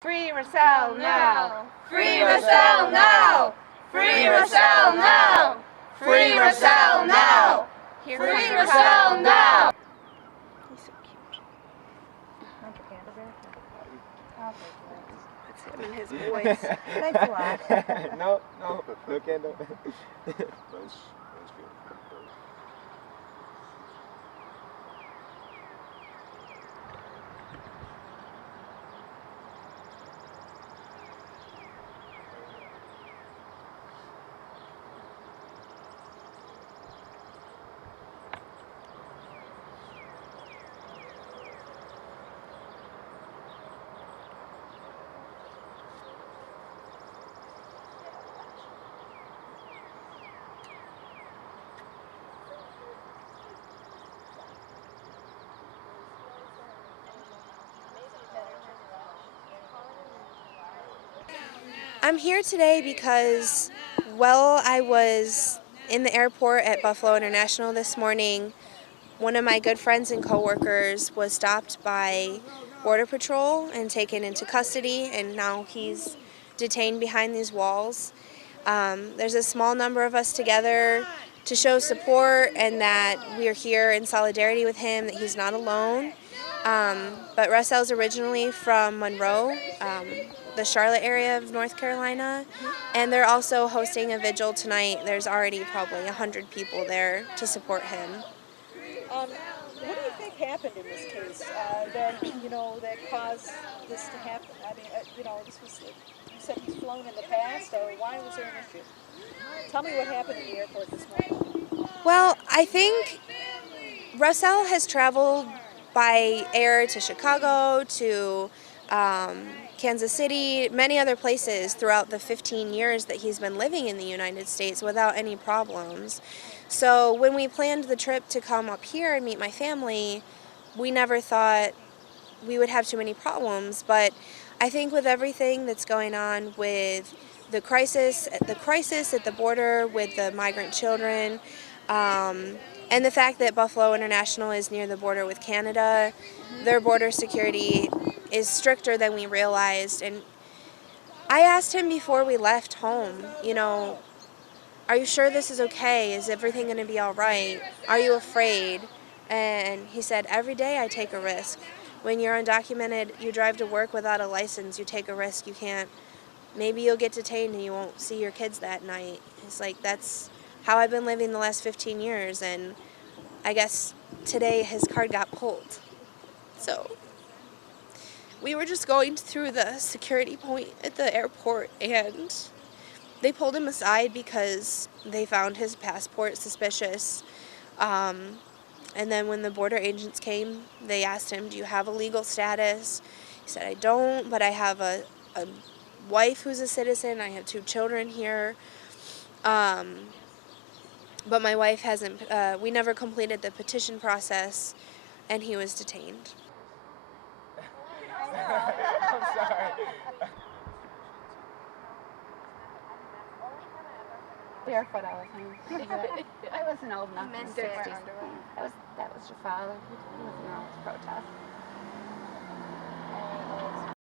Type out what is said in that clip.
Free Rausel now! Free Rausel now! Free Rausel now! Free Rausel now! Free Rausel now! He's so cute. Let's hit him in his voice. Thanks a lot. No candle. I'm here today because while I was in the airport at Buffalo International this morning, one of my good friends and coworkers was stopped by Border Patrol and taken into custody, and now he's detained behind these walls. There's a small number of us together to show support and that we are here in solidarity with him, that he's not alone. But Rausel's originally from Monroe, the Charlotte area of North Carolina, and they're also hosting a vigil tonight. There's already probably 100 people there to support him. What do you think happened in this case that caused this to happen? I mean, this was, you said he's flown in the past, or why was there an issue? Tell me what happened in the airport this morning. Well, I think Rausel has traveled by air to Chicago, to Kansas City, many other places throughout the 15 years that he's been living in the United States without any problems. So when we planned the trip to come up here and meet my family, we never thought we would have too many problems. But I think with everything that's going on with the crisis at the border with the migrant children, and the fact that Buffalo International is near the border with Canada, their border security is stricter than we realized. And I asked him before we left home, are you sure this is okay? Is everything going to be all right? Are you afraid? And he said, every day I take a risk. When you're undocumented, you drive to work without a license, you take a risk. You can't, maybe you'll get detained and you won't see your kids that night. It's like, that's how I've been living the last 15 years, and I guess today his card got pulled. So we were just going through the security point at the airport, and they pulled him aside because they found his passport suspicious. And then when the border agents came, they asked him, do you have a legal status? He said, I don't, but I have a wife who's a citizen. I have 2 children here. But my wife hasn't, we never completed the petition process, and he was detained. I'm sorry. Barefoot all the time. I wasn't old enough in the 60s. That was your father. He wasn't around to protest.